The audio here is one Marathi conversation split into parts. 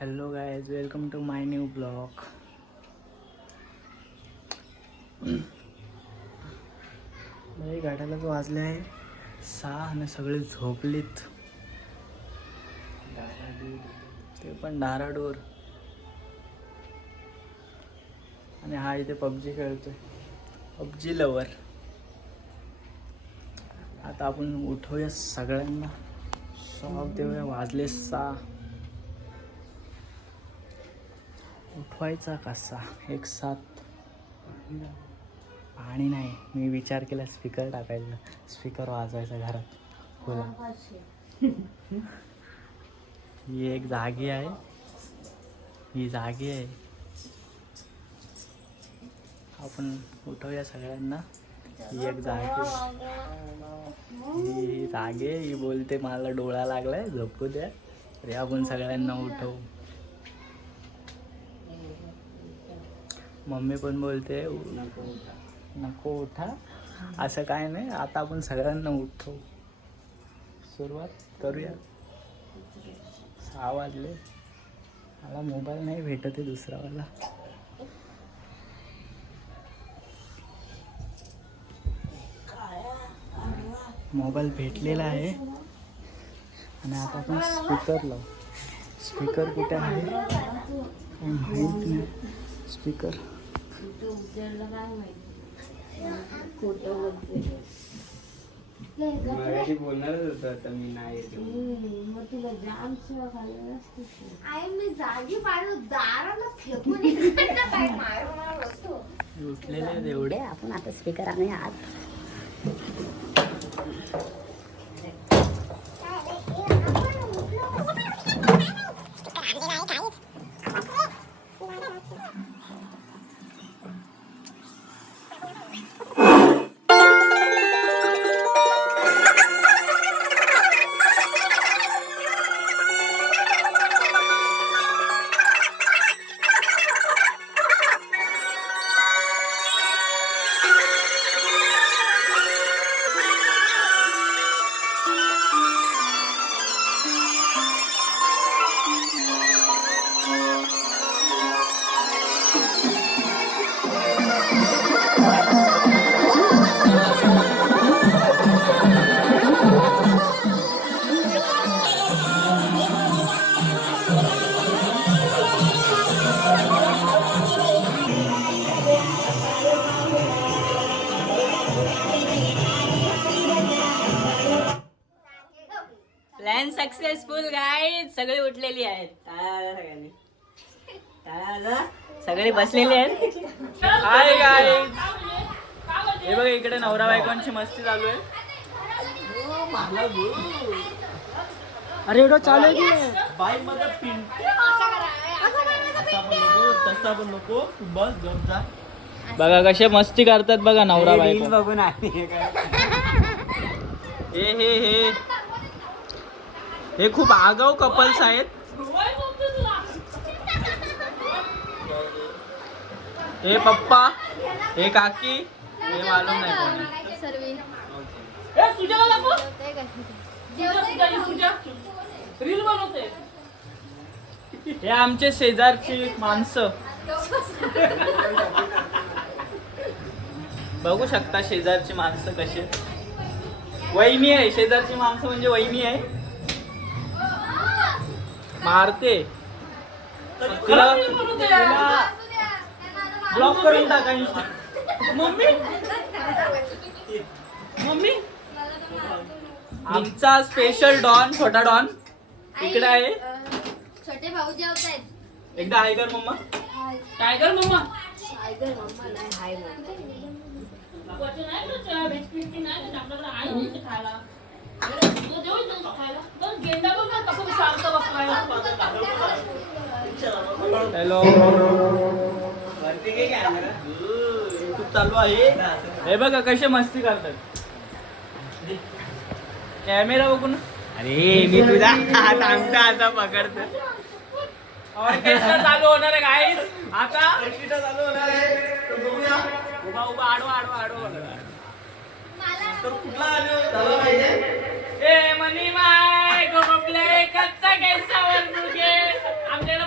Hello guys, welcome to my new blog. गाड्याला तो वाजले आहे 6 आणि सगळे झोपलीत. ते पण डाराडोर. आणि हा इथे पबजी खेळतोय, पबजी लवर. आता आपण उठवूया सगळ्यांना, शॉप देऊया. वाजले 6. उठवायचा कसा एक साथ? पाणी नाही. मी विचार केला स्पीकर टाकायचा, स्पीकर वाजवायचा घरात बोला. ही एक जागी आहे, ही जागी आहे. आपण उठवूया सगळ्यांना. ही एक जागी, ही जागे. ही बोलते मला डोळा लागलाय, झोपू द्या. तरी आपण सगळ्यांना उठवू. मम्मी पण बोलते नको उठा. असं काय नाही, आता आपण सगळ्यांना उठवू. सुरुवात करूया. 6 वाजले. मला मोबाईल नाही भेटत आहे दुसरावाला. मोबाईल भेटलेला आहे आणि आता आपण स्पीकर लावू. स्पीकर कुठे आहे काही माहीत नाही. स्पीकर बोलणारच होतं आता मी नाही. मग तुला जाम शिवा खाल्ला आई मी जागी पाडू दाराला फेकून उठलेले एवढे. आपण आता स्पीकर आणि आत प्लॅन सक्सेसफुल गाईज. सगळे उठलेली आहेत. सगळ्यांनी सगळे बसलेले आहेत. हाय गाईज, हे बघा इकडे नवरा बायकोंची मस्ती चालू आहे. अरे एवढं चालू आहे की बाईक मध्ये पिंट तसा पण नको. बस गप जा. बघा कसे मस्ती करतात बघा नवरा बायको. बघून हे खूप आगाऊ कपल्स आहेत. हे पप्पा, हे काकी, हे मालूम नाही कोणी. हे आमचे शेजारची माणसं. बघू शकता शेजारची माणसं कशी. वहिनी आहे, शेजारची माणसं म्हणजे वहिनी आहे. मारते तिला, ब्लॉक करून टाका. मम्मी मम्मी आमचा स्पेशल डॉन, छोटा डॉन इकडे आहे. छोटे भाऊ जेवतायत. एकदा हाय कर मम्मा. काय कर मम्मा. हाय हॅलो, खूप चालू आहे. हे बघा कसे मस्ती करतात. कॅमेरा बघून. अरे मी तुझा सांगता आता पकडतो. ऑर्केस्ट्रा चालू होणार आहे गाईस. आता ऑर्केस्ट्रा चालू होणार आहे. उभा उभा आडवा आडवा आडवा. तर कुठला आलो पाहिजे. ए मनी माय गोपले कच्चा कैसा वर मुगे आमच्याला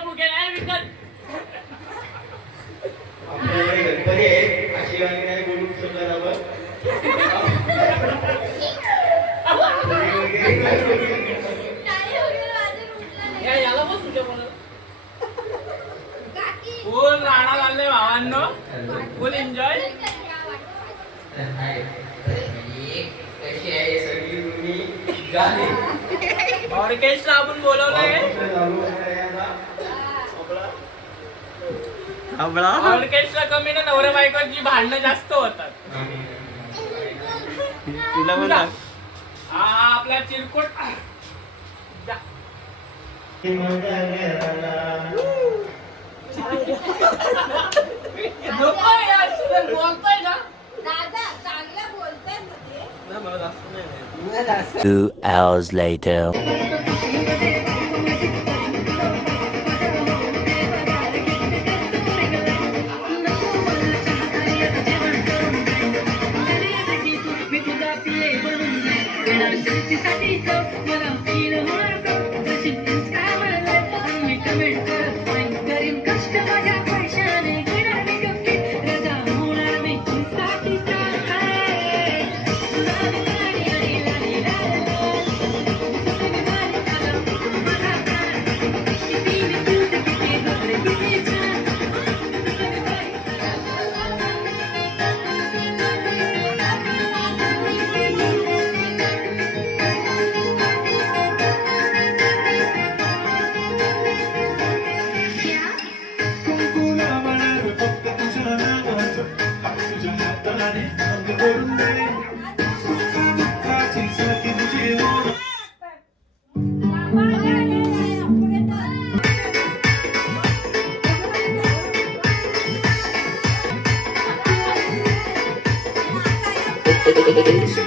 फुल राणा चाललंय भावांनो, फुल एन्जॉय. ऑर्केस्ट्रा आपण बोलवलंय. ऑर्केस्ट्रा कमी ना, नवऱ्या बायकोची भांडणं जास्त होतात. तिला बोला हा आपला चिरकोट जा. झोपाय यार, सुरेश बोलतोय ना. दादा चांगलं बोलताय मध्ये. 2 hours later. Thank you.